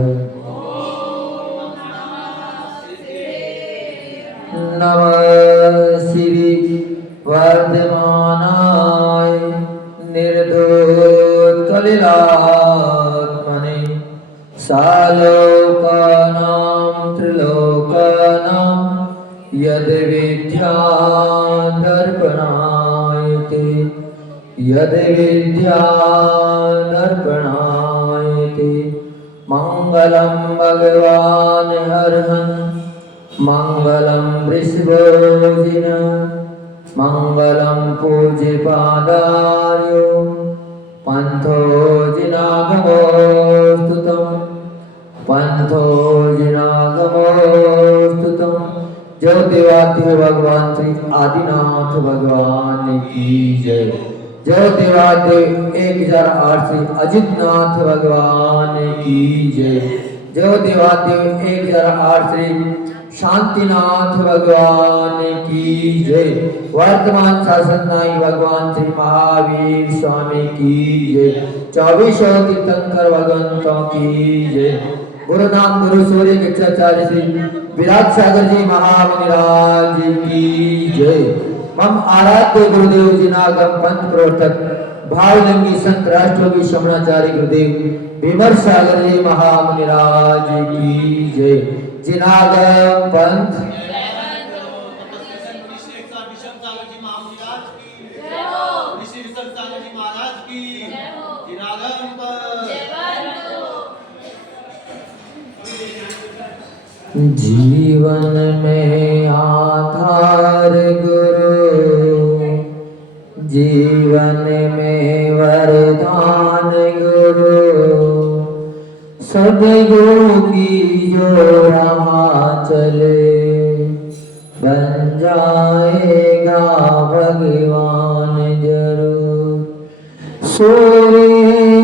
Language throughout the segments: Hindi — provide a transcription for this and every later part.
नमः श्री वर्धमानाय निर्धूतकलिलात्मने सालोकानां त्रिलोकानां यद्विद्यादर्पणायते मंगलं भगवान् हरहन् मंगलं वृषभोजिन मंगलं पूज्यपादार्यो पंथोजिनागमोस्तुतं ज्योतिवाद्य भगवान श्री आदिनाथ भगवान की जय। ज्योतिवाद्य 1008 श्री अजितनाथ भगवान की जय। ज्योतिवाद्य 1008 श्री शांतिनाथ भगवान की जय। वर्तमान शासन नाई भगवान श्री महावीर स्वामी की जय। 24 तीर्थंकर भगवंतों की जय। गुरु नाम गुरु सूर्य गिच्चाचार्य श्री विराट सागर जी महाविराज की जय। मम आराध्य गुरुदेव जिनागम पंथ प्रवर्तक भावलिंगी संत राष्ट्रयोगी शमणाचार्य गुरुदेव विमर्श सागर जी महाविराज की जय। जिनागम पंथ जीवन में आधार गुरु, जीवन में वरदान गुरु, सदगुरु की जो राह चले बन जाएगा भगवान जरूर। सूर्य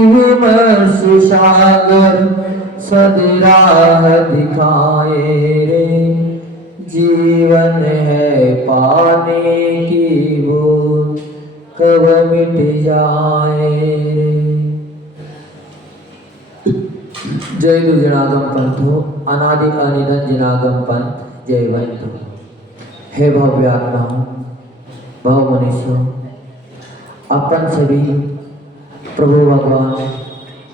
विमर्श सागर सदराह दिखाए रे, जीवन है पाने की बूंद कब मिट जाए रे। जय गुरु जनागम पंथो, अनादि अनिधन जनागम पंथ जय वंतो। हे भव्य आत्माओं, भव मनुष्यों, अपन सभी प्रभु भगवान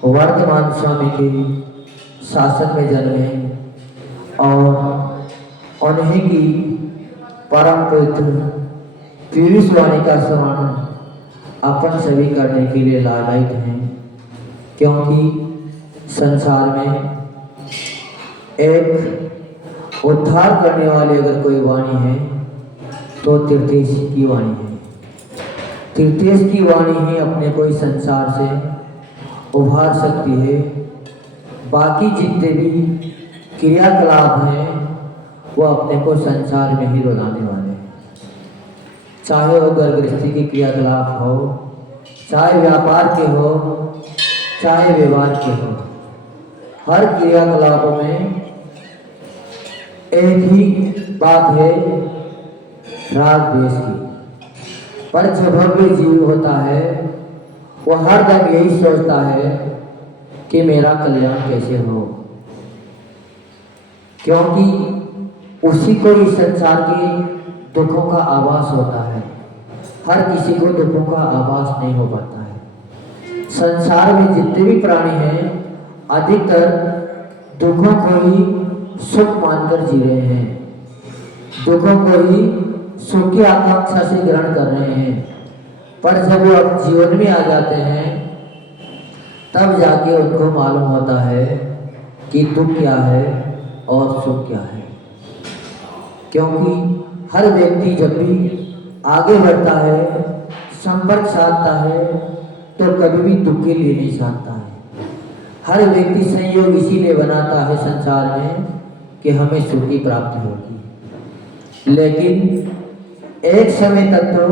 वर्तमान स्वामी के शासन में जन्मे और उन्हीं की परम पवित्र पीयूष वाणी का श्रवण अपन सभी करने के लिए लालायित हैं। क्योंकि संसार में एक उद्धार करने वाली अगर कोई वाणी है तो तीर्थेश की वाणी है। तीर्थेश की वाणी ही अपने को इस संसार से उभार सकती है। बाकी जितने भी क्रियाकलाप हैं वो अपने को संसार में ही रुलाने वाले हैं। चाहे वो घर गृहस्थी के क्रियाकलाप हो, चाहे व्यापार के हो, चाहे व्यवहार के हो, हर क्रियाकलापों में एक ही बात है, राग द्वेष की। पर जो भव्य जीव होता है वो हर दम यही सोचता है कि मेरा कल्याण कैसे हो, क्योंकि उसी को इस संसार के दुखों का आभास होता है। हर किसी को दुखों का आभास नहीं हो पाता है। संसार में जितने भी प्राणी हैं अधिकतर दुखों को ही सुख मानकर जी रहे हैं, दुखों को ही सुख की आकांक्षा से ग्रहण कर रहे हैं। पर जब वो अब जीवन में आ जाते हैं तब जाके उनको मालूम होता है कि दुख क्या है और सुख क्या है। क्योंकि हर व्यक्ति जब भी आगे बढ़ता है, संपर्क साधता है, तो कभी भी दुख के लिए नहीं साधता है। हर व्यक्ति संयोग इसीलिए बनाता है संसार में कि हमें सुख की प्राप्ति होगी। लेकिन एक समय तक तो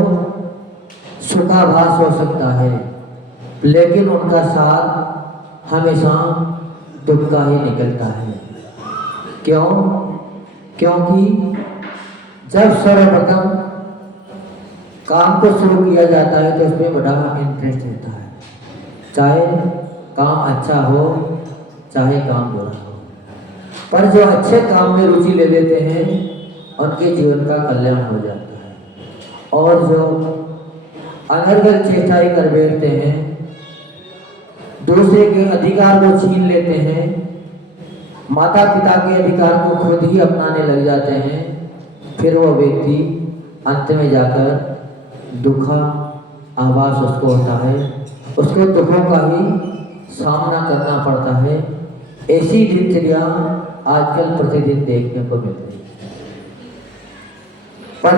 सुखाभास हो सकता है, लेकिन उनका साथ हमेशा दुख का ही निकलता है। क्यों? क्योंकि जब सर्वप्रथम काम को शुरू किया जाता है तो उसमें बड़ा इंटरेस्ट रहता है। चाहे काम अच्छा हो चाहे काम बुरा हो। पर जो अच्छे काम में रुचि ले लेते हैं उनके जीवन का कल्याण हो जाता है। और जो अनर्गल चेष्टाएं कर बैठते हैं, दूसरे के अधिकार को छीन लेते हैं, माता पिता के अधिकार को खुद ही अपनाने लग जाते हैं, फिर वो व्यक्ति अंत में जाकर दुखा आभास उसको होता है, उसको दुखों का ही सामना करना पड़ता है। ऐसी दिनचर्या आजकल प्रतिदिन देखने को मिलती है। पर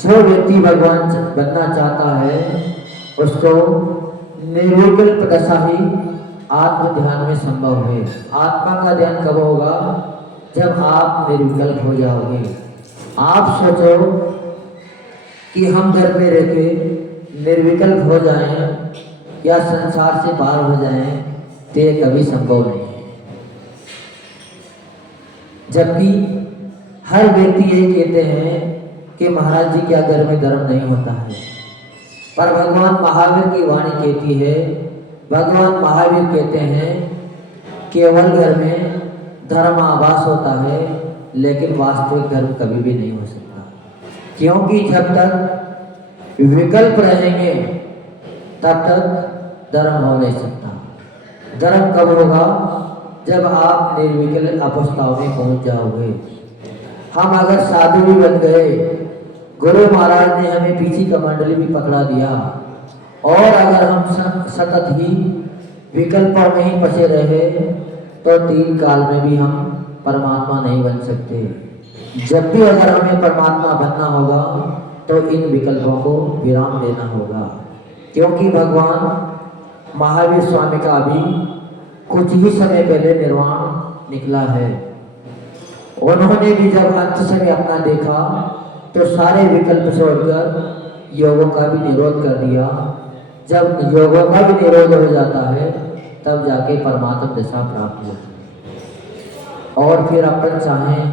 जो व्यक्ति भगवान बनना चाहता है उसको निर्विकल्प दशा ही आत्म ध्यान में संभव है। आत्मा का ध्यान कब होगा? जब आप निर्विकल्प हो जाओगे। आप सोचो कि हम घर पे रह के निर्विकल्प हो जाएं या संसार से पार हो जाएं, तो ये कभी संभव नहीं है। जबकि हर व्यक्ति यही कहते हैं कि महाराज जी क्या घर में धर्म नहीं होता है, पर भगवान महावीर की वाणी कहती है, भगवान महावीर कहते हैं केवल घर में धर्म आभास होता है, लेकिन वास्तविक धर्म कभी भी नहीं हो सकता। क्योंकि जब तक विकल्प रहेंगे तब तक धर्म हो नहीं सकता। धर्म कब होगा? जब आप निर्विकल्प अवस्थाओं में पहुंच जाओगे। हम अगर साधु भी बन गए, गुरु महाराज ने हमें पीछे का मंडली भी पकड़ा दिया, और अगर हम सतत ही विकल्पों में ही फंसे रहे तो तीन काल में भी हम परमात्मा नहीं बन सकते। जब भी अगर हमें परमात्मा बनना होगा तो इन विकल्पों को विराम देना होगा। क्योंकि भगवान महावीर स्वामी का भी कुछ ही समय पहले निर्वाण निकला है। उन्होंने भी जब अंत समय अपना देखा तो सारे विकल्प छोड़कर योगों का भी निरोध कर दिया। जब योगों का भी निरोध हो जाता है तब जाके परमात्मा दशा प्राप्त होती है। और फिर अपन चाहें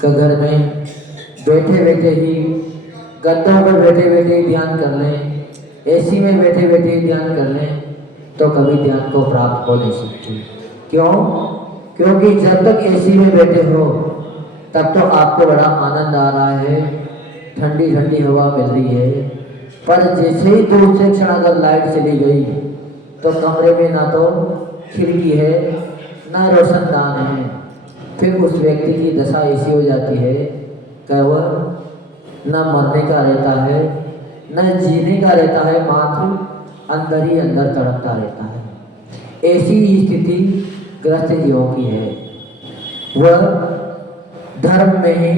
कि घर में बैठे बैठे ही, गद्दों पर बैठे बैठे ही ध्यान कर लें, एसी में बैठे बैठे ही ध्यान कर लें, तो कभी ध्यान को प्राप्त हो नहीं सकती। क्यों? क्योंकि जब तक एसी में बैठे हो तब तो आपको बड़ा आनंद आ रहा है, ठंडी ठंडी हवा मिल रही है, पर जैसे ही दूसरे क्षण अगर लाइट चली गई तो कमरे में ना तो खिड़की है ना रोशनदान है। फिर उस व्यक्ति की दशा ऐसी हो जाती है कि वह न मरने का रहता है न जीने का रहता है, मात्र अंदर ही अंदर तड़पता रहता है। ऐसी स्थिति ग्रस्त जीवों की है। वह धर्म में ही,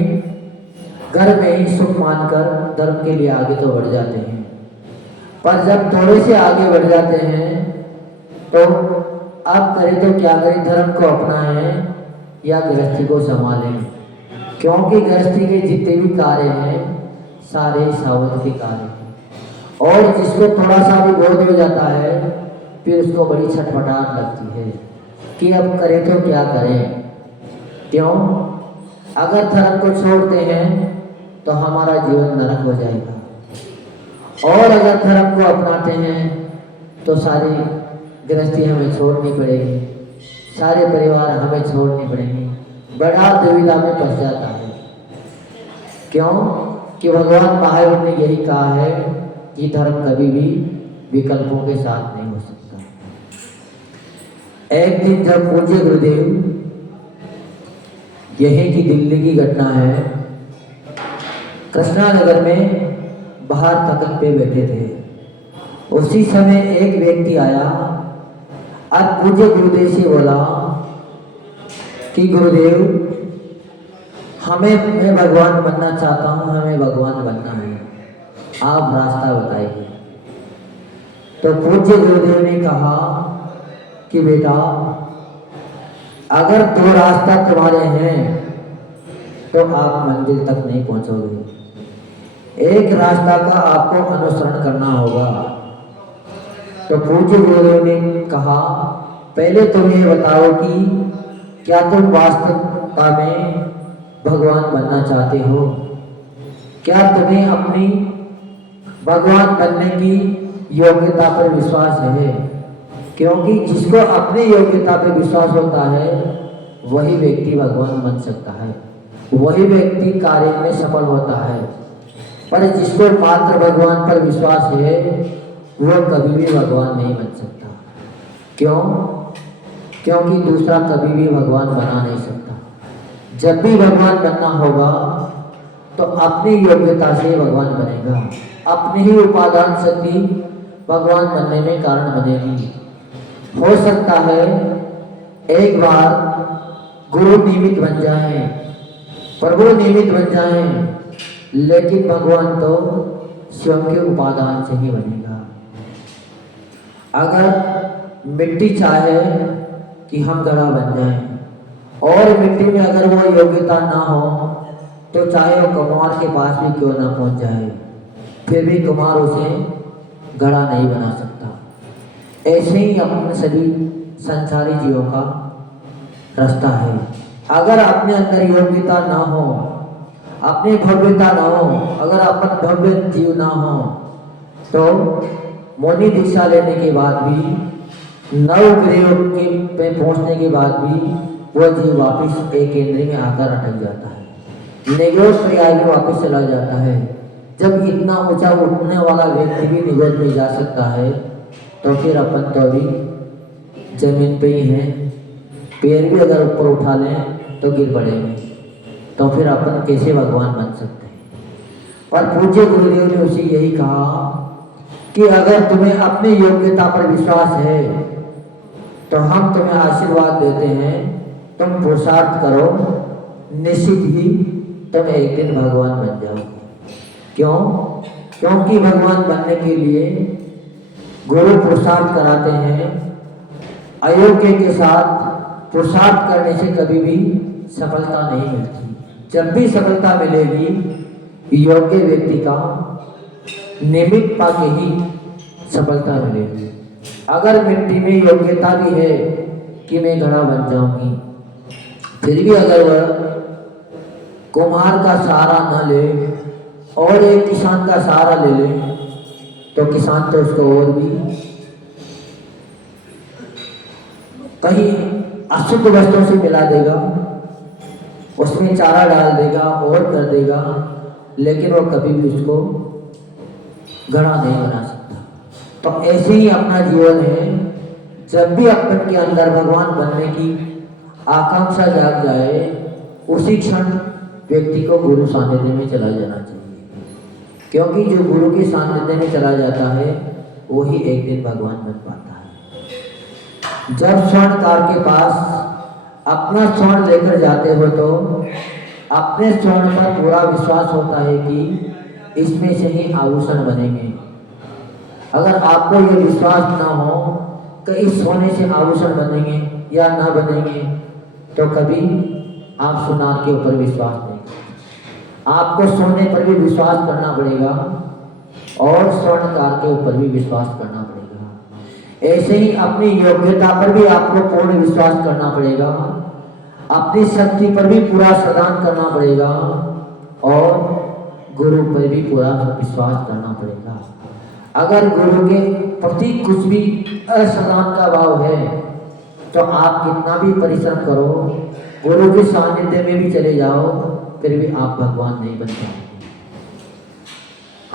घर में ही सुख मानकर धर्म के लिए आगे तो बढ़ जाते हैं, पर जब थोड़े से आगे बढ़ जाते हैं तो अब करें तो क्या करें, धर्म को अपनाएं या गृहस्थी को संभालें। क्योंकि गृहस्थी के जितने भी कार्य हैं सारे सावध के कार्य हैं, और जिसको थोड़ा सा भी बोझ हो जाता है फिर उसको बड़ी छटपटाहट लगती है कि अब करें तो क्या करें। क्यों? अगर धर्म को छोड़ते हैं तो हमारा जीवन नरक हो जाएगा, और अगर धर्म को अपनाते हैं तो सारी गृहस्थी हमें छोड़नी पड़ेगी, सारे परिवार हमें छोड़नी पड़ेंगे। बड़ा दुविधा में फंस जाता है। क्यों? कि भगवान महावीर ने यही कहा है कि धर्म कभी भी विकल्पों के साथ नहीं हो सकता। एक दिन जब पूज्य गुरुदेव, यही की दिल्ली की घटना है, कृष्णा नगर में बाहर तख्त पे बैठे थे, उसी समय एक व्यक्ति आया और पूज्य गुरुदेव से बोला कि गुरुदेव, मैं भगवान बनना चाहता हूँ, हमें भगवान बनना है, आप रास्ता बताइए। तो पूज्य गुरुदेव ने कहा कि बेटा, अगर दो रास्ता तुम्हारे हैं तो आप मंजिल तक नहीं पहुंचोगे। एक रास्ता का आपको अनुसरण करना होगा। तो पूज्य गुरुदेव ने कहा, पहले तुम ये बताओ कि क्या तुम वास्तविकता में भगवान बनना चाहते हो? क्या तुम्हें अपनी भगवान बनने की योग्यता पर विश्वास है? क्योंकि जिसको अपनी योग्यता पे विश्वास होता है वही व्यक्ति भगवान बन सकता है, वही व्यक्ति कार्य में सफल होता है। पर जिसको मात्र भगवान पर विश्वास है वो कभी भी भगवान नहीं बन सकता। क्यों? क्योंकि दूसरा कभी भी भगवान बना नहीं सकता। जब भी भगवान बनना होगा तो अपनी योग्यता से भगवान बनेगा, अपनी ही उपादान शक्ति भगवान बनने में कारण बनेगी। हो सकता है एक बार गुरु निमित्त बन जाए, प्रभु निमित्त बन जाए, लेकिन भगवान तो स्वयं के उपादान से ही बनेगा। अगर मिट्टी चाहे कि हम घड़ा बन जाएं और मिट्टी में अगर वो योग्यता ना हो तो चाहे वो कुम्हार के पास भी क्यों ना पहुंच जाए, फिर भी कुम्हार उसे घड़ा नहीं बना सकता। ऐसे ही अपने सभी संसारी जीवों का रास्ता है। अगर अपने अंदर योग्यता ना हो, अपनी भव्यता ना हो, अगर अपन भव्य जीव ना हो तो मौनी दीक्षा लेने के बाद भी, नवग्रह के पे पहुंचने के बाद भी वह जीव वापस एक केंद्र में आकर अटक जाता है, निगोज प्रयाग में वापस चला जाता है। जब इतना ऊंचा उठने वाला व्यक्ति भी निगोज में जा सकता है तो फिर अपन तो अभी जमीन पे ही हैं, पैर भी अगर ऊपर उठा लें तो गिर पड़ेंगे, तो फिर अपन कैसे भगवान बन सकते हैं। और पूज्य गुरुदेव ने उसे यही कहा कि अगर तुम्हें अपनी योग्यता पर विश्वास है तो हम तुम्हें आशीर्वाद देते हैं, तुम पुरुषार्थ करो, निश्चित ही तुम एक दिन भगवान बन जाओगे। क्यों? क्योंकि भगवान बनने के लिए गुरु पुरुषार्थ कराते हैं। अयोग्य के साथ पुरुषार्थ करने से कभी भी सफलता नहीं मिलती। जब भी सफलता मिलेगी योग्य व्यक्ति का निमित्त पाके ही सफलता मिलेगी। अगर मिट्टी में योग्यता भी है कि मैं घड़ा बन जाऊंगी, फिर भी अगर वह कुम्हार का सहारा न ले और एक किसान का सहारा ले ले तो किसान तो उसको और भी कहीं अशुद्ध वस्तुओं से मिला देगा, उसमें चारा डाल देगा और कर देगा, लेकिन वो कभी भी उसको घड़ा नहीं बना सकता। तो ऐसे ही अपना जीवन है। जब भी अपन के अंदर भगवान बनने की आकांक्षा जाग जाए उसी क्षण व्यक्ति को गुरु सानिध्य में चला जाना चाहिए, क्योंकि जो गुरु के सानिध्य में चला जाता है वही एक दिन भगवान बन पाता है। जब स्वर्णकार के पास अपना स्वर्ण लेकर जाते हो तो अपने स्वर्ण पर पूरा विश्वास होता है कि इसमें से ही आभूषण बनेंगे। अगर आपको ये विश्वास ना हो कि इस सोने से आभूषण बनेंगे या ना बनेंगे तो कभी आप सुनार के ऊपर विश्वास नहीं। आपको सोने पर भी विश्वास करना पड़ेगा और स्वर्णकार के ऊपर भी विश्वास करना पड़ेगा। ऐसे ही अपनी योग्यता पर भी आपको पूर्ण विश्वास करना पड़ेगा, अपनी शक्ति पर भी पूरा श्रद्धान करना पड़ेगा और गुरु पर भी पूरा विश्वास करना पड़ेगा। अगर गुरु के प्रति कुछ भी अश्रद्धान का भाव है तो आप कितना भी परिश्रम करो, गुरु के सानिध्य में भी चले जाओ, फिर भी आप भगवान नहीं बन पाएंगे।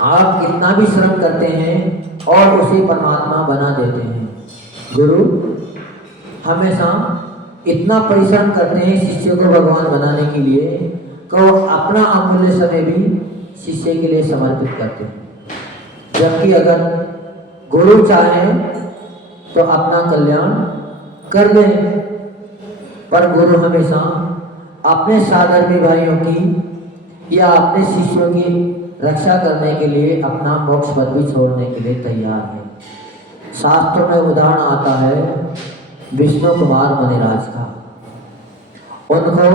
आप कितना भी श्रम करते हैं और उसे परमात्मा बना देते हैं। गुरु हमेशा इतना परिश्रम करते हैं शिष्य को भगवान बनाने के लिए कि वो अपना अमूल्य समय भी शिष्य के लिए समर्पित करते हैं। जबकि अगर गुरु चाहे तो अपना कल्याण कर दें, पर गुरु हमेशा अपने साधर्मी भाइयों की या अपने शिष्यों की रक्षा करने के लिए अपना मोक्ष पद भी छोड़ने के लिए तैयार है। शास्त्रों में उदाहरण आता है विष्णु कुमार मणिराज का। उनको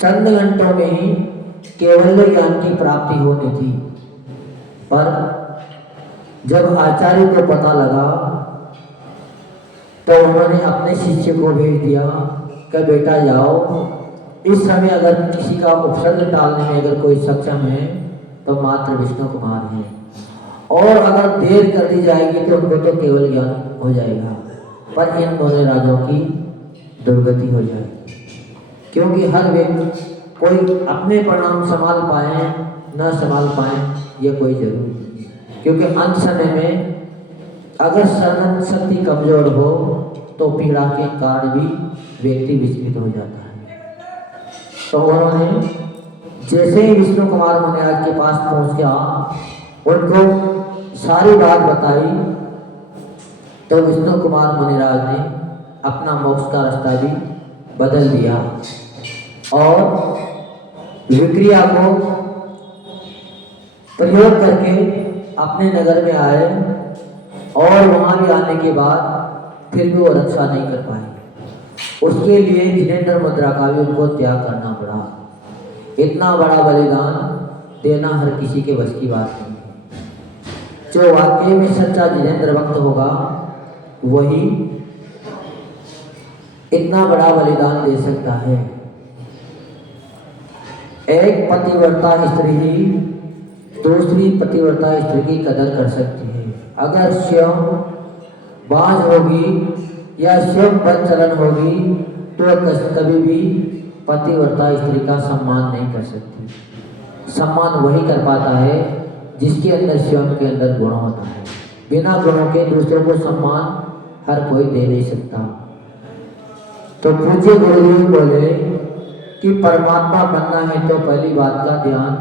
चंद घंटों में ही केवल ज्ञान की प्राप्ति होनी थी, पर जब आचार्य को पता लगा तो उन्होंने अपने शिष्य को भेज दिया कि बेटा जाओ, इस समय अगर किसी का उपसर्ग टालने में अगर कोई सक्षम है तो मात्र विष्णु कुमार है। और अगर देर कर दी जाएगी तो उनको तो केवल ज्ञान हो जाएगा, पर इन दोनों राजों की दुर्गति हो जाएगी। क्योंकि हर व्यक्ति कोई अपने परिणाम संभाल पाए न संभाल पाए यह कोई जरूरी नहीं है। क्योंकि अंत समय में अगर सहन शक्ति कमजोर हो तो पीड़ा के कारण भी व्यक्ति विचलित हो जाता है। तो उन्होंने जैसे ही विष्णु कुमार मुनिराज के पास पहुंच गया, उनको सारी बात बताई, तो विष्णु कुमार मुनिराज ने अपना मोक्ष का रास्ता भी बदल दिया और विक्रिया को प्रयोग करके अपने नगर में आए, और वहां भी आने के बाद फिर भी वो रक्षा नहीं कर पाए। उसके लिए जिनेंद्र मुद्रा का भी उनको त्याग करना पड़ा। इतना बड़ा बलिदान देना हर किसी के बस की बात नहीं है। जो वाकई में सच्चा जिनेंद्र भक्त होगा वही इतना बड़ा बलिदान दे सकता है। एक पतिव्रता स्त्री ही दूसरी पतिव्रता स्त्री की कदर कर सकती है। अगर स्वयं बाज होगी या स्वयं बदचलन होगी तो कभी भी पतिव्रता स्त्री का सम्मान नहीं कर सकती। सम्मान वही कर पाता है जिसके अंदर स्वयं के अंदर गुण होता है। बिना गुणों के दूसरों को सम्मान हर कोई दे नहीं सकता। तो पूज्य गुरुदेव बोले कि परमात्मा बनना है तो पहली बात का ध्यान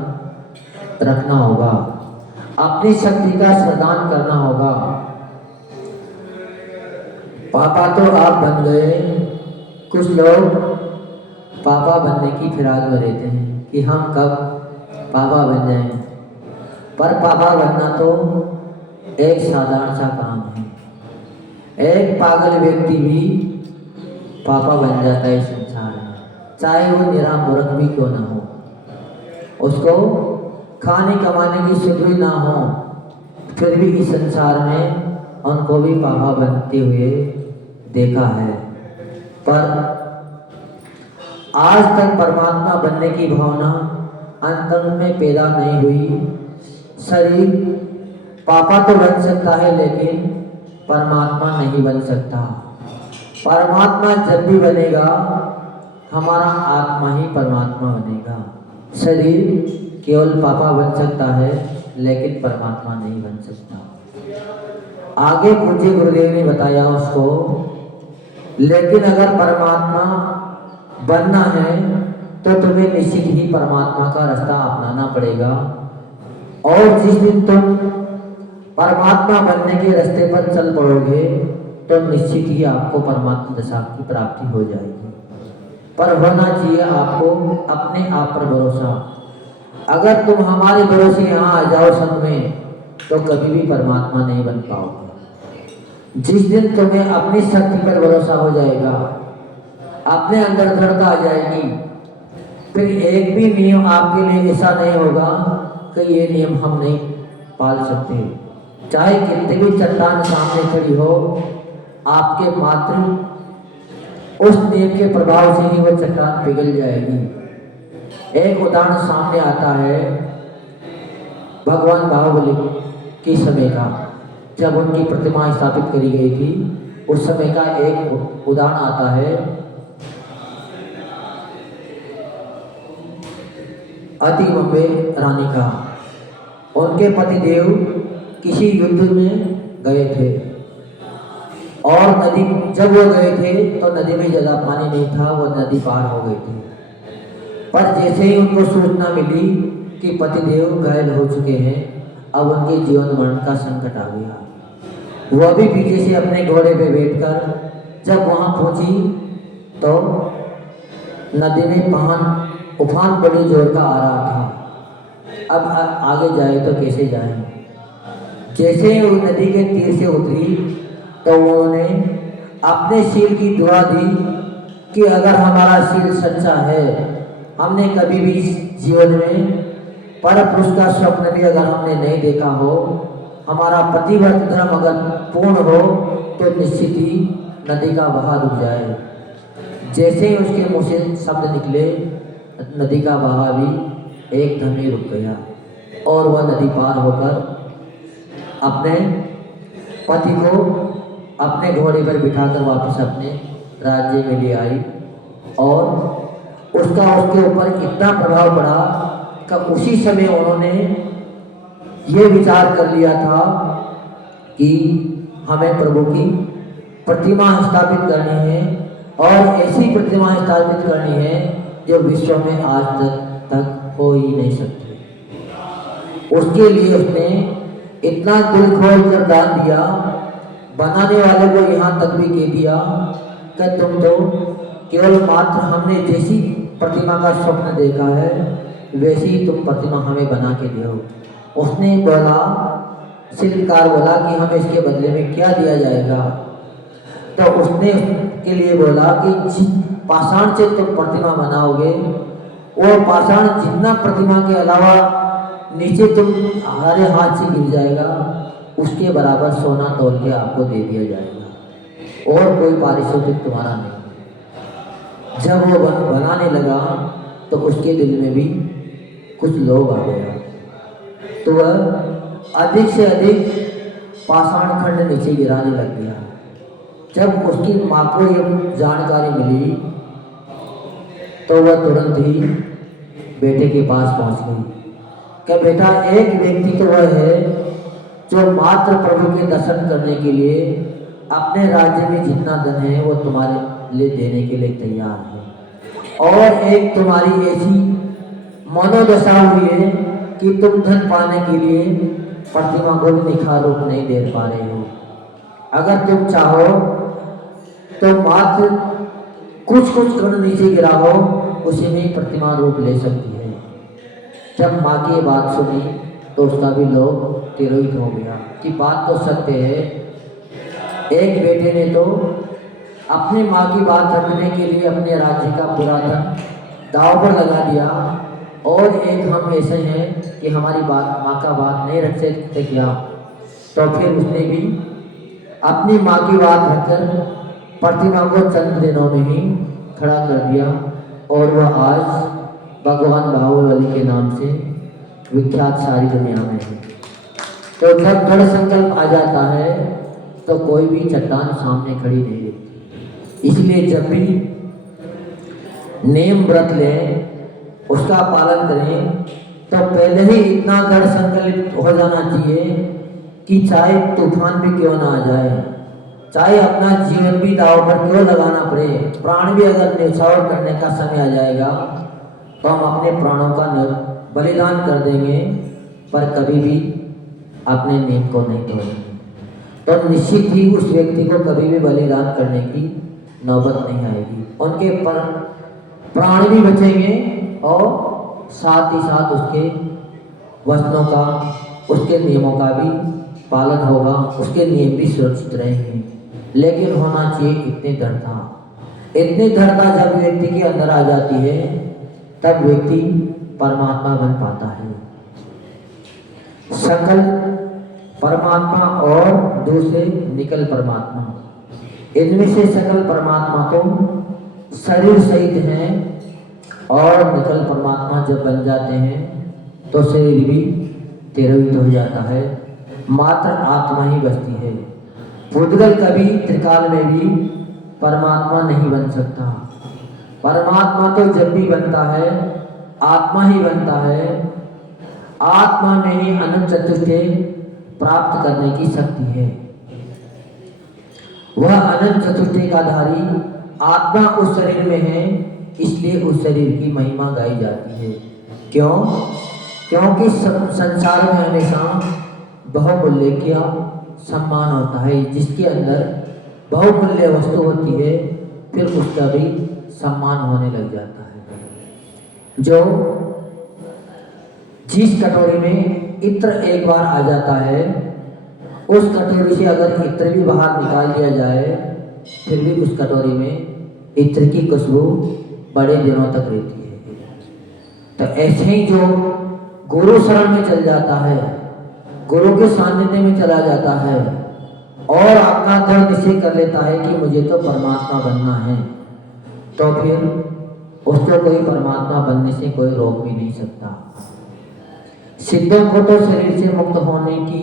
रखना होगा, अपनी शक्ति का श्रद्धान करना होगा। पापा तो आप बन गए, कुछ लोग पापा बनने की फिराक में रहते हैं कि हम कब पापा बन जाएं, पर पापा बनना तो एक साधारण सा काम है। एक पागल व्यक्ति भी पापा बन जाता है संसार में, चाहे वो निरा मूर्ख भी क्यों ना हो, उसको खाने कमाने की सुधि ना हो, फिर भी इस संसार में उनको भी पापा बनते हुए देखा है। पर आज तक परमात्मा बनने की भावना अंतर में पैदा नहीं हुई। शरीर पापा तो बन सकता है लेकिन परमात्मा नहीं बन सकता। परमात्मा जब भी बनेगा हमारा आत्मा ही परमात्मा बनेगा। शरीर केवल पापा बन सकता है लेकिन परमात्मा नहीं बन सकता। आगे पूज्य गुरुदेव ने बताया उसको, लेकिन अगर परमात्मा बनना है तो तुम्हें निश्चित ही परमात्मा का रास्ता अपनाना पड़ेगा। और जिस दिन तुम परमात्मा बनने के रास्ते पर चल पड़ोगे तो निश्चित ही आपको परमात्मा दशा की प्राप्ति हो जाएगी। पर होना चाहिए आपको अपने आप पर भरोसा। अगर तुम हमारे भरोसे यहाँ आ जाओ संग में तो कभी भी परमात्मा नहीं बन पाओगे। जिस दिन तुम्हें अपनी शक्ति पर भरोसा हो जाएगा, अपने अंदर दृढ़ता आ जाएगी, फिर एक भी नियम आपके लिए ऐसा नहीं होगा कि ये नियम हम नहीं पाल सकते। चाहे कितनी भी चट्टान सामने खड़ी हो, आपके मात्र उस नियम के प्रभाव से ही वह चट्टान पिघल जाएगी। एक उदाहरण सामने आता है भगवान बाहुबली के समय का, जब उनकी प्रतिमा स्थापित करी गई थी उस समय का एक उदाहरण आता है। अति बम्बे रानी का, उनके पतिदेव किसी युद्ध में गए थे और नदी, जब वो गए थे तो नदी में ज़्यादा पानी नहीं था, वो नदी पार हो गई थी। पर जैसे ही उनको सूचना मिली कि पतिदेव घायल हो चुके हैं, अब उनके जीवन मरण का संकट आ गया। वह भी पीछे से अपने घोड़े पे बैठकर जब वहां पहुंची तो नदी में उफान बड़ी जोर का आ रहा था। अब आगे जाए तो कैसे जाए। जैसे ही वो नदी के तीर से उतरी तो उन्होंने अपने शील की दुआ दी कि अगर हमारा शील सच्चा है, हमने कभी भी जीवन में पर पुरुष का स्वप्न भी अगर हमने नहीं देखा हो, हमारा पतिव्रत धर्म अगर पूर्ण हो तो निश्चित ही नदी का बहाव रुक जाए। जैसे ही उसके मुंह से शब्द निकले, नदी का बहाव भी एकदम ही रुक गया और वह नदी पार होकर अपने पति को अपने घोड़े पर बिठाकर वापस अपने राज्य में ले आई और उसका उसके ऊपर इतना प्रभाव पड़ा कि उसी समय उन्होंने ये विचार कर लिया था कि हमें प्रभु की प्रतिमा स्थापित करनी है और ऐसी प्रतिमा स्थापित करनी है जो विश्व में आज तक हो ही नहीं सकती। उसके लिए उसने इतना दिल खोल कर दान दिया, बनाने वाले को यहाँ तक भी कह दिया कि तुम तो केवल मात्र हमने जैसी प्रतिमा का स्वप्न देखा है वैसी तुम प्रतिमा हमें बना के दो। उसने बोला, शिल्पकार बोला कि हमें इसके बदले में क्या दिया जाएगा। तो उसने के लिए बोला कि जिस पाषाण से तुम प्रतिमा बनाओगे वो पाषाण जितना प्रतिमा के अलावा नीचे तुम हमारे हाथ से गिर जाएगा उसके बराबर सोना तोल के आपको दे दिया जाएगा और कोई पारितोषिक तुम्हारा नहीं। जब वो बनाने लगा तो उसके दिल में भी कुछ लोभ आ गया, तो वह अधिक से अधिक पाषाण खंड नीचे गिराने लग गया। जब उसकी माँ को ये जानकारी मिली तो वह तुरंत ही बेटे के पास पहुंच गई कि बेटा, एक व्यक्ति तो वह है जो मात्र प्रभु के दर्शन करने के लिए अपने राज्य में जितना धन है वो तुम्हारे लिए देने के लिए तैयार है, और एक तुम्हारी ऐसी मनोदशा हुई है कि तुम धन पाने के लिए प्रतिमा को भी निखार रूप नहीं दे पा रहे हो। अगर तुम चाहो तो मात्र कुछ कण नीचे गिराओ, उसी में प्रतिमा रूप ले सकती है। जब माँ की बात सुनी तो उसका भी लोभ तिरोहित हो गया कि बात तो सत्य है। एक बेटे ने तो अपनी माँ की बात रखने के लिए अपने राज्य का पूरा धन दांव पर लगा दिया, और एक हम ऐसे हैं कि हमारी माँ का बात नहीं रख सकते क्या। तो फिर उसने भी अपनी माँ की बात रखकर प्रतिमा को चंद दिनों में ही खड़ा कर दिया, और वह आज भगवान बाहुबली के नाम से विख्यात सारी दुनिया में है। तो जब दृढ़ संकल्प आ जाता है तो कोई भी चट्टान सामने खड़ी नहीं रहती। इसलिए जब भी नेम व्रत लें, उसका पालन करें, तो पहले ही इतना दृढ़ संकल्प हो जाना चाहिए कि चाहे तूफान भी क्यों ना आ जाए, चाहे अपना जीवन भी दांव पर क्यों लगाना पड़े, प्राण भी अगर न्यौछावर करने का समय आ जाएगा तो हम अपने प्राणों का बलिदान कर देंगे, पर कभी भी अपने नेम को नहीं तोड़ेंगे। तो निश्चित ही उस व्यक्ति को कभी भी बलिदान करने की नौबत नहीं आएगी। उनके पर प्राण भी बचेंगे और साथ ही साथ उसके वचनों का, उसके नियमों का भी पालन होगा, उसके नियम भी सुरक्षित रहेंगे। लेकिन होना चाहिए इतनी दृढ़ता। इतनी दृढ़ता जब व्यक्ति के अंदर आ जाती है तब व्यक्ति परमात्मा बन पाता है। सकल परमात्मा और दूसरे निकल परमात्मा, इनमें से सकल परमात्मा तो शरीर सहित हैं, और निकल परमात्मा जब बन जाते हैं तो शरीर भी तिरोहित हो जाता है, मात्र आत्मा ही बचती है। पुद्गल कभी त्रिकाल में भी परमात्मा नहीं बन सकता। परमात्मा तो जब भी बनता है आत्मा ही बनता है। आत्मा में ही अनंत चतुष्टय प्राप्त करने की शक्ति है। वह अनंत चतुष्टय का धारी आत्मा उस शरीर में है, इसलिए उस शरीर की महिमा गाई जाती है। क्यों? क्योंकि संसार में हमेशा बहुमूल्य का सम्मान होता है। जिसके अंदर बहुमूल्य वस्तु होती है फिर उसका भी सम्मान होने लग जाता है। जो जिस कटोरी में इत्र एक बार आ जाता है, उस कटोरी से अगर इत्र भी बाहर निकाल दिया जाए फिर भी उस कटोरी में इत्र की खुशबू बड़े दिनों तक रहती है। तो ऐसे ही जो गुरु शरण में चल जाता है, गुरु के सानिध्य में चला जाता है और अपना दृढ़ निश्चय कर लेता है कि मुझे तो परमात्मा बनना है, तो फिर उसको कोई परमात्मा बनने से कोई रोक भी नहीं सकता। सिद्धों को तो शरीर से मुक्त होने की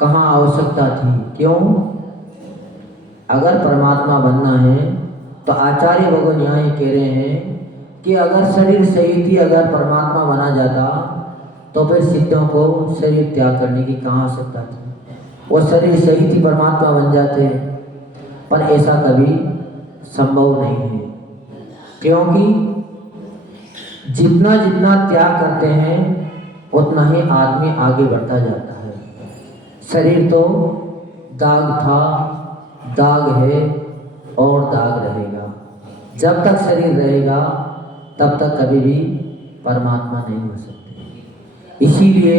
कहाँ आवश्यकता थी? क्यों? अगर परमात्मा बनना है तो आचार्य भगवान यहाँ ये कह रहे हैं कि अगर शरीर सही थी, अगर परमात्मा बना जाता तो फिर सिद्धों को शरीर त्याग करने की कहाँ आवश्यकता थी? वो शरीर सही थी, परमात्मा बन जाते, पर ऐसा कभी संभव नहीं है, क्योंकि जितना जितना त्याग करते हैं उतना ही आदमी आगे बढ़ता जाता है। शरीर तो दाग था, दाग है और दाग रहेगा। जब तक शरीर रहेगा तब तक कभी भी परमात्मा नहीं हो सकते। इसीलिए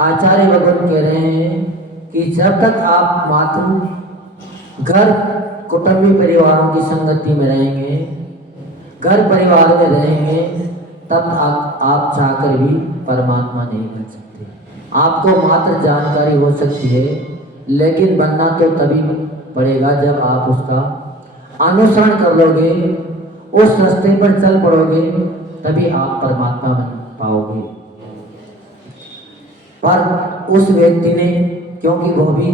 आचार्य भगवान कह रहे हैं कि जब तक आप मात्र घर कुटुंबी परिवारों की संगति में रहेंगे, घर परिवार में रहेंगे, तब आप चाहकर भी परमात्मा नहीं बन सकते। आपको मात्र जानकारी हो सकती है, लेकिन बनना तो तभी पड़ेगा जब आप उसका अनुसरण कर लोगे, उस रास्ते पर चल पड़ोगे, तभी आप परमात्मा बन पाओगे। पर उस व्यक्ति ने, क्योंकि वो भी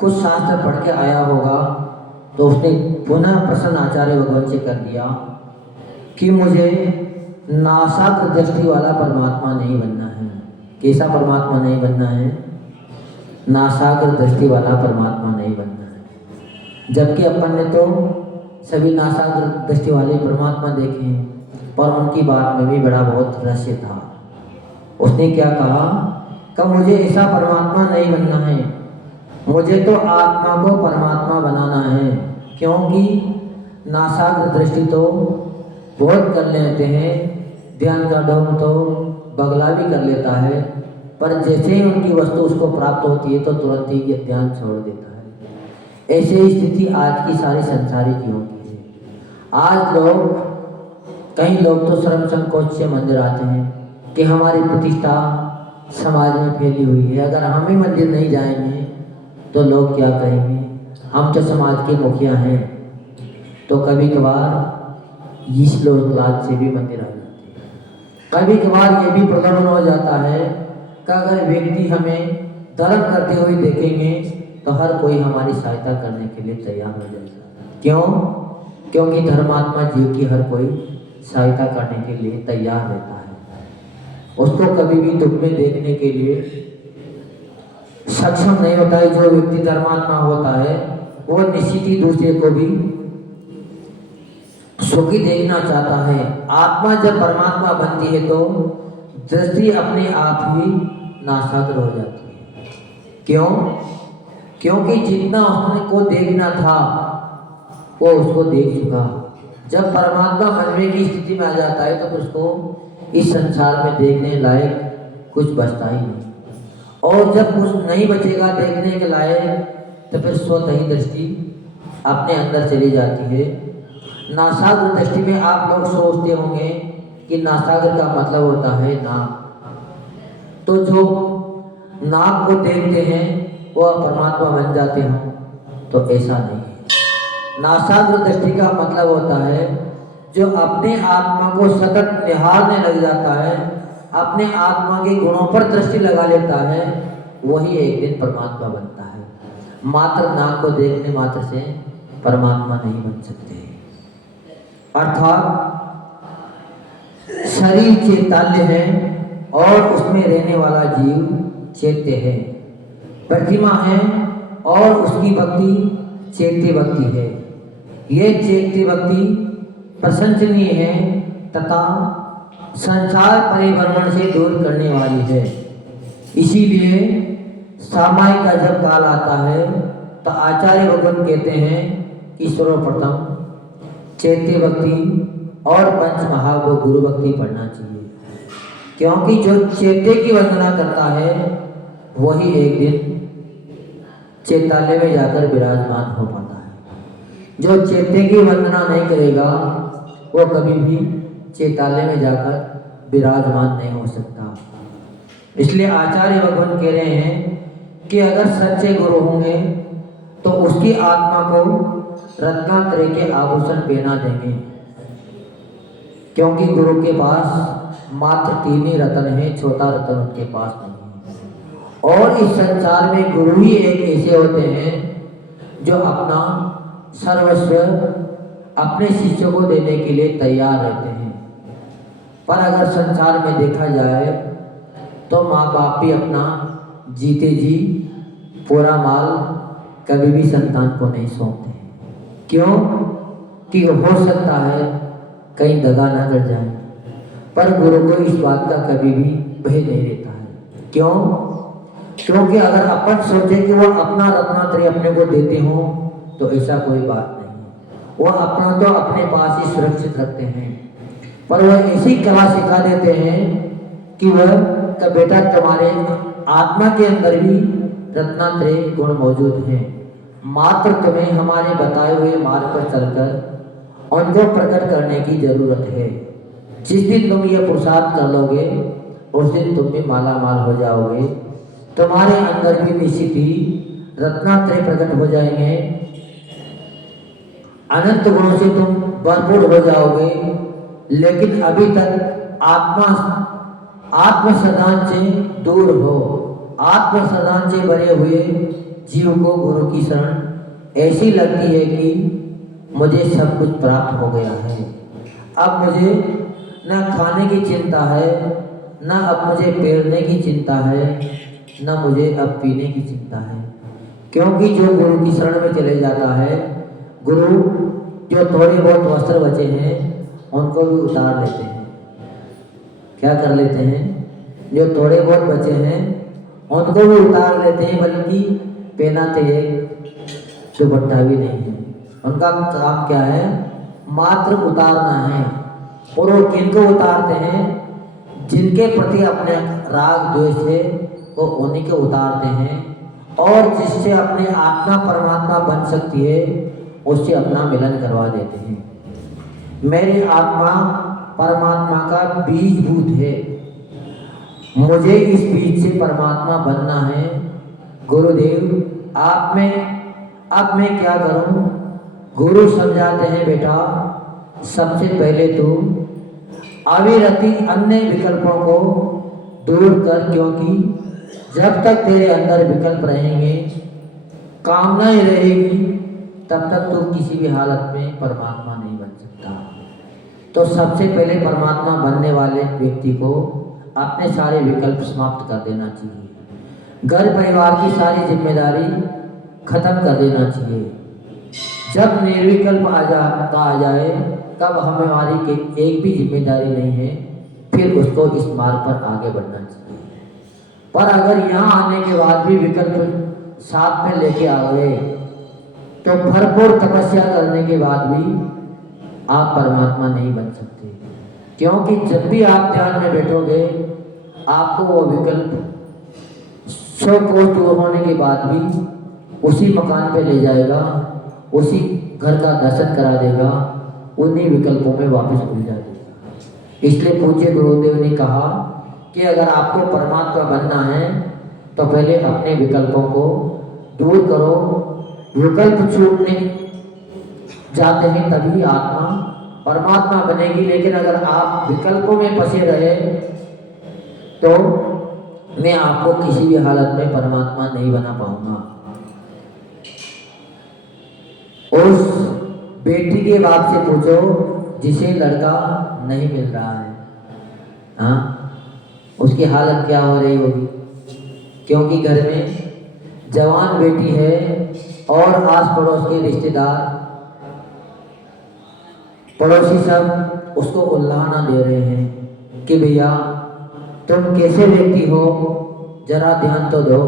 कुछ शास्त्र पढ़ के आया होगा, तो उसने पुनः प्रश्न आचार्य भगवान से कर दिया कि मुझे नासाग्र दृष्टि वाला परमात्मा नहीं बनना है। कैसा परमात्मा नहीं बनना है? नासाग्र दृष्टि वाला परमात्मा नहीं बनना है। जबकि अपन ने तो सभी नासाग्र दृष्टि वाले परमात्मा देखे हैं, पर उनकी बात में भी बड़ा बहुत रहस्य था। उसने क्या कहा कि मुझे ऐसा परमात्मा नहीं बनना है, मुझे तो आत्मा को परमात्मा बनाना है। क्योंकि नासाग्र दृष्टि तो बहुत कर लेते हैं, ध्यान का ढंग तो बगला भी कर लेता है, पर जैसे ही उनकी वस्तु उसको प्राप्त होती है तो तुरंत ही ये ध्यान छोड़ देता है। ऐसे ही स्थिति आज की सारी संसारिक जीवों की है। आज लोग, कई लोग तो शर्म संकोच से मंदिर आते हैं कि हमारी प्रतिष्ठा समाज में फैली हुई है, अगर हम ही मंदिर नहीं जाएंगे तो लोग क्या कहेंगे, हम तो समाज के मुखिया हैं। तो कभी कभार इस लोग लाज से भी मंदिर आ जाते हैं। कभी कभार ये भी प्रलोभन हो जाता है कि अगर व्यक्ति हमें धर्म करते हुए देखेंगे तो हर कोई हमारी सहायता करने के लिए तैयार हो जाएगा। क्यों? क्योंकि धर्मात्मा जीव की हर कोई सहायता करने के लिए तैयार रहता है। उसको कभी भी दुख में देखने के लिए सक्षम नहीं होता है। जो व्यक्ति धर्मात्मा होता है वो निश्चित ही दूसरे को भी सुखी देखना चाहता है। आत्मा जब परमात्मा बनती है तो दृष्टि अपने आप ही नासाग्र हो जाती है। क्यों? क्योंकि जितना उसने को देखना था वो उसको देख चुका। जब परमात्मा बनने की स्थिति में आ जाता है तो उसको इस संसार में देखने लायक कुछ बचता ही नहीं, और जब कुछ नहीं बचेगा देखने के लायक तो फिर स्वतः ही दृष्टि अपने अंदर चली जाती है। नासाग्र दृष्टि में आप लोग सोचते होंगे कि नासाग्र का मतलब होता है नाक, तो जो नाक को देखते हैं वो परमात्मा बन जाते हैं, तो ऐसा नहीं है। नासाग्र दृष्टि का मतलब होता है जो अपने आत्मा को सतत निहारने लग जाता है, अपने आत्मा के गुणों पर दृष्टि लगा लेता है, वही एक दिन परमात्मा बनता है। मात्र नाक को देखने मात्र से परमात्मा नहीं बन सकते। अर्थात शरीर चैतन्य है और उसमें रहने वाला जीव चैत्य है। प्रतिमा है और उसकी भक्ति चैत्य भक्ति है। ये चैत्य भक्ति प्रशंसनीय है तथा संसार परिभ्रमण से दूर करने वाली है। इसीलिए सामायिक का जब काल आता है तो आचार्य भगवान कहते हैं कि सर्वप्रथम चैत्य भक्ति और पंच महाभो गुरु भक्ति पढ़ना चाहिए, क्योंकि जो चैत्य की वंदना करता है वही एक दिन चैतालय में जाकर विराजमान हो पाता है। जो चैत्य की वंदना नहीं करेगा वो कभी भी चैतालय में जाकर विराजमान नहीं हो सकता। इसलिए आचार्य भगवान कह रहे हैं कि अगर सच्चे गुरु होंगे तो उसकी आत्मा को रत्नात्रय के आभूषण पहना देंगे, क्योंकि गुरु के पास मात्र 3 ही रत्न है, छोटा रत्न उनके पास नहीं है। और इस संसार में गुरु ही एक ऐसे होते हैं जो अपना सर्वस्व अपने शिष्यों को देने के लिए तैयार रहते हैं। पर अगर संसार में देखा जाए तो माँ बाप भी अपना जीते जी पूरा माल कभी भी संतान को नहीं सौंपते। क्यों? कि हो सकता है कहीं दगा ना कर जाए, पर गुरु को इस बात का कभी भी भय नहीं रहता है। क्यों? क्योंकि अगर अपन सोचे कि वो अपना रत्नात्रय अपने को देते हो तो ऐसा कोई बात नहीं। वो अपना तो अपने पास ही सुरक्षित रखते हैं, पर वह ऐसी कला सिखा देते हैं कि वह का बेटा तुम्हारे आत्मा के अंदर भी रत्नात्रय गुण मौजूद हैं, मात्र तुम्हें हमारे बताए हुए मार्ग पर चलकर उनको प्रकट करने की जरूरत है। जिस दिन तुम ये पुरुषार्थ कर लोगे उस दिन तुम भी माला माल हो जाओगे। तुम्हारे अंदर भी निश्चित ही रत्नात्रय प्रकट हो जाएंगे, अनंत गुणों से तुम भरपूर हो जाओगे। लेकिन अभी तक आत्म सदान से दूर हो। आत्म सदान से भरे हुए जीव को गुरु की शरण ऐसी लगती है कि मुझे सब कुछ प्राप्त हो गया है, अब मुझे न खाने की चिंता है, न अब मुझे पहनने की चिंता है, न मुझे अब पीने की चिंता है। क्योंकि जो गुरु की शरण में चले जाता है, गुरु जो थोड़े बहुत वस्त्र बचे हैं उनको भी उतार लेते हैं। क्या कर लेते हैं? जो थोड़े बहुत बचे हैं उनको भी उतार लेते हैं, बल्कि पहनाते दुपट्टा भी नहीं है। उनका काम क्या है? मात्र उतारना है। और वो किनको उतारते हैं? जिनके प्रति अपने राग द्वेष है वो उन्हीं को उतारते हैं, और जिससे अपने आत्मा परमात्मा बन सकती है उससे अपना मिलन करवा देते हैं। मेरी आत्मा परमात्मा का बीजभूत है, मुझे इस बीज से परमात्मा बनना है। गुरुदेव आप में अब मैं क्या करूं? गुरु समझाते हैं, बेटा सबसे पहले तू अविरति अन्य विकल्पों को दूर कर, क्योंकि जब तक तेरे अंदर विकल्प रहेंगे, कामनाएं रहेगी, तब तक तू किसी भी हालत में परमात्मा नहीं बन सकता। तो सबसे पहले परमात्मा बनने वाले व्यक्ति को अपने सारे विकल्प समाप्त कर देना चाहिए। घर परिवार की सारी जिम्मेदारी खत्म कर देना चाहिए। जब निर्विकल्प आ जाए तब हमारी एक भी जिम्मेदारी नहीं है, फिर उसको इस मार्ग पर आगे बढ़ना चाहिए। पर अगर यहाँ आने के बाद भी विकल्प साथ में लेके आ गए तो भरपूर तपस्या करने के बाद भी आप परमात्मा नहीं बन सकते। क्योंकि जब भी आप ध्यान में बैठोगे आपको वो विकल्प 100 कोस दूर होने के बाद भी उसी मकान पे ले जाएगा, उसी घर का दर्शन करा देगा, उन्हीं विकल्पों में वापस भूल जाएगा। इसलिए पूज्य गुरुदेव ने कहा कि अगर आपको परमात्मा बनना है तो पहले अपने विकल्पों को दूर करो। विकल्प छूटने जाते हैं तभी आत्मा परमात्मा बनेगी। लेकिन अगर आप विकल्पों में फंसे रहे तो मैं आपको किसी भी हालत में परमात्मा नहीं बना पाऊंगा। उस बेटी के बाप से पूछो जिसे लड़का नहीं मिल रहा है, हाँ, उसकी हालत क्या हो रही होगी। क्योंकि घर में जवान बेटी है और आस पड़ोस के रिश्तेदार पड़ोसी सब उसको उल्लाहना दे रहे हैं कि भैया तुम कैसे व्यक्ति हो, जरा ध्यान तो दो।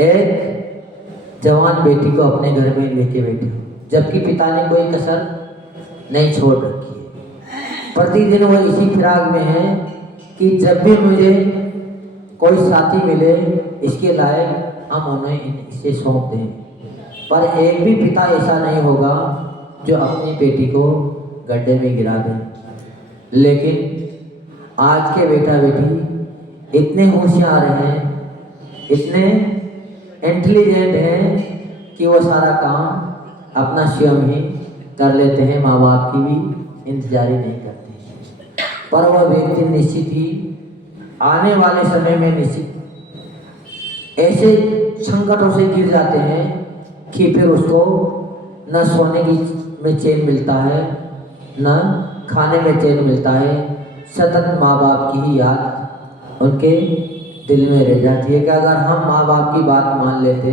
एक जवान बेटी को अपने घर में लेके बैठे, जबकि पिता ने कोई कसर नहीं छोड़ रखी है। प्रतिदिन वो इसी फिराक में है कि जब भी मुझे कोई साथी मिले इसके लायक हम उन्हें इसे सौंप दें। पर एक भी पिता ऐसा नहीं होगा जो अपनी बेटी को गड्ढे में गिरा दे। लेकिन आज के बेटा बेटी इतने होशियार हैं, इतने इंटेलिजेंट हैं कि वो सारा काम अपना स्वयं ही कर लेते हैं, माँ बाप की भी इंतजारी नहीं करते। पर वह व्यक्ति निश्चित ही आने वाले समय में निश्चित ऐसे संकटों से गिर जाते हैं कि फिर उसको न सोने की में चैन मिलता है, न खाने में चैन मिलता है। सतत माँ बाप की ही याद उनके दिल में रह जाती है कि अगर हम माँ बाप की बात मान लेते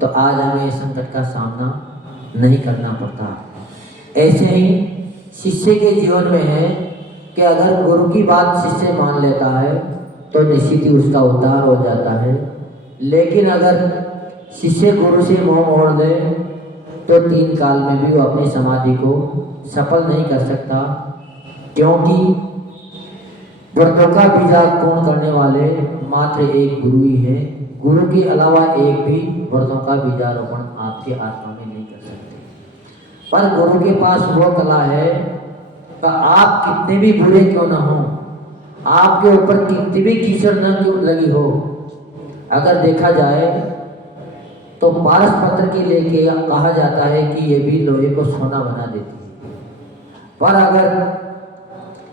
तो आज हमें इस संकट का सामना नहीं करना पड़ता। ऐसे ही शिष्य के जीवन में है कि अगर गुरु की बात शिष्य मान लेता है तो निश्चित ही उसका उद्धार हो जाता है। लेकिन अगर शिष्य गुरु से मोह मोड़ दे तो 3 काल में भी वो अपनी समाधि को सफल नहीं कर सकता, क्योंकि व्रतों का बीजा पूर्ण करने वाले मात्र एक गुरु ही है। गुरु के अलावा एक भी व्रतों का बीजारोपण आपके आत्मा में नहीं कर सकते। पर गुरु के पास वो कला है कि आप कितने भी बुरे क्यों ना हो, आपके ऊपर कितनी भी कीचड़ न क्यों लगी हो, अगर देखा जाए तो पारस पत्र के लेके कहा जाता है कि ये भी लोहे को सोना बना देती है। पर अगर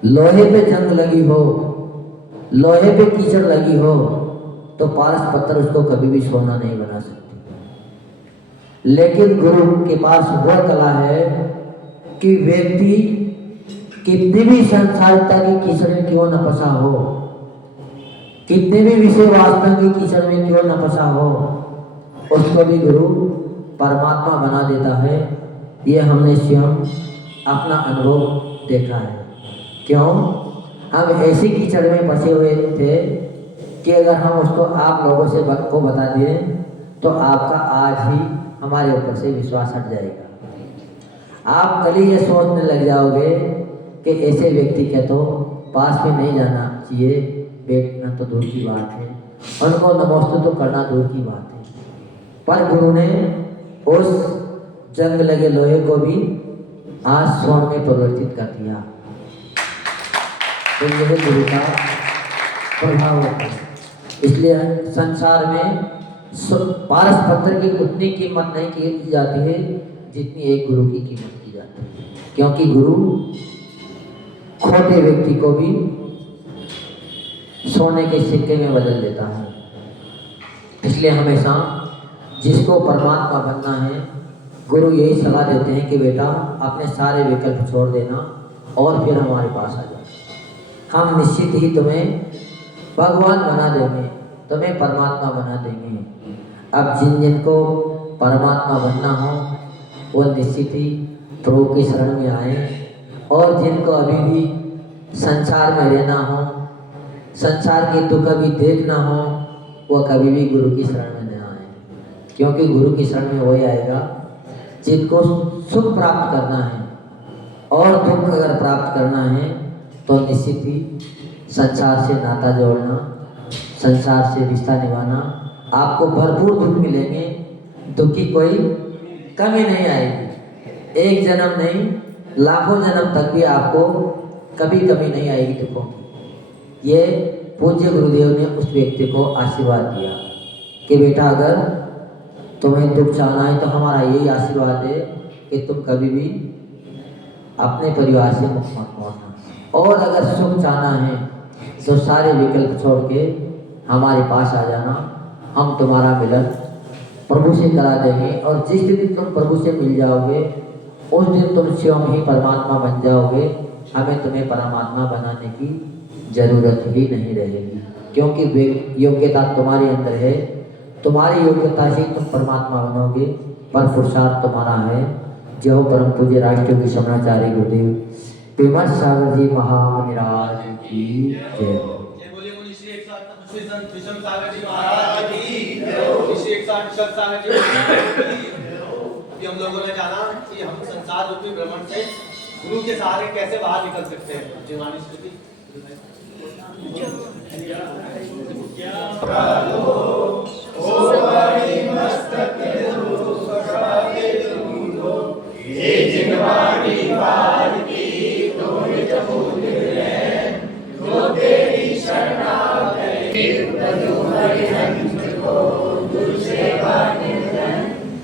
लोहे पे जंग लगी हो, लोहे पे कीचड़ लगी हो, तो पारस पत्थर उसको कभी भी सोना नहीं बना सकती। लेकिन गुरु के पास वह कला है कि व्यक्ति कितनी भी संसारिकता की कीचड़ में क्यों न फंसा हो, कितने भी विषय वासना की कीचड़ में क्यों न फंसा हो, उसको भी गुरु परमात्मा बना देता है। ये हमने स्वयं अपना अनुभव देखा है। क्यों? हम ऐसी कीचड़ में फंसे हुए थे कि अगर हम उसको आप लोगों से को बता दें तो आपका आज ही हमारे ऊपर से विश्वास हट जाएगा। आप कल ही ये सोचने लग जाओगे कि ऐसे व्यक्ति के तो पास में नहीं जाना चाहिए, बैठना तो दूर की बात है, उनको नमस्ते तो करना दूर की बात है। पर गुरु ने उस जंग लगे लोहे को भी आज स्वर्ण में परिवर्तित कर दिया। तो यह गुरु का प्रभाव होता है। इसलिए संसार में पारस पत्थर की उतनी कीमत नहीं की जाती है जितनी एक गुरु की कीमत की जाती है, क्योंकि गुरु खोटे व्यक्ति को भी सोने के सिक्के में बदल देता है। इसलिए हमेशा जिसको परमात्मा बनना है, गुरु यही सलाह देते हैं कि बेटा अपने सारे विकल्प छोड़ देना और फिर हमारे पास आ जाओ। हम निश्चित ही तुम्हें भगवान बना देंगे, तुम्हें परमात्मा बना देंगे। अब जिन को परमात्मा बनना हो वो निश्चित ही प्रभु की शरण में आए, और जिनको अभी भी संसार में रहना हो, संसार के दुख अभी देखना हो, वो कभी भी गुरु की शरण में न आए, क्योंकि गुरु की शरण में वही आएगा जिनको सुख प्राप्त करना है। और दुख अगर प्राप्त करना है तो निश्चित ही संसार से नाता जोड़ना, संसार से रिश्ता निभाना, आपको भरपूर दुख मिलेंगे, दुख की कोई कमी नहीं आएगी। एक जन्म नहीं, लाखों जन्म तक भी आपको कभी कमी नहीं आएगी दुखों की। ये पूज्य गुरुदेव ने उस व्यक्ति को आशीर्वाद दिया कि बेटा अगर तुम्हें दुख चाहना है तो हमारा यही आशीर्वाद है कि तुम कभी भी अपने परिवार से मुक्त मत होना, और अगर सुख चाहना है तो सारे विकल्प छोड़ के हमारे पास आ जाना, हम तुम्हारा मिलन प्रभु से करा देंगे। और जिस दिन तुम प्रभु से मिल जाओगे उस दिन तुम स्वयं ही परमात्मा बन जाओगे, हमें तुम्हें परमात्मा बनाने की जरूरत ही नहीं रहेगी, क्योंकि योग्यता तुम्हारे अंदर है, तुम्हारी योग्यता से तुम परमात्मा बनोगे, पर पुरुषार्थ तुम्हारा है। जो परम पूज्य राष्ट्रयोगी शमणाचार्य गुरुदेव पेमर सागर जी महाराज की जय। हम लोगों ने जाना कि हम संसार रूपी भ्रमण से गुरु के सहारे कैसे बाहर निकल सकते हैं। जीवानी स्तुति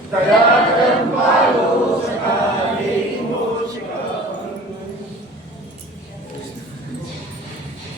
दया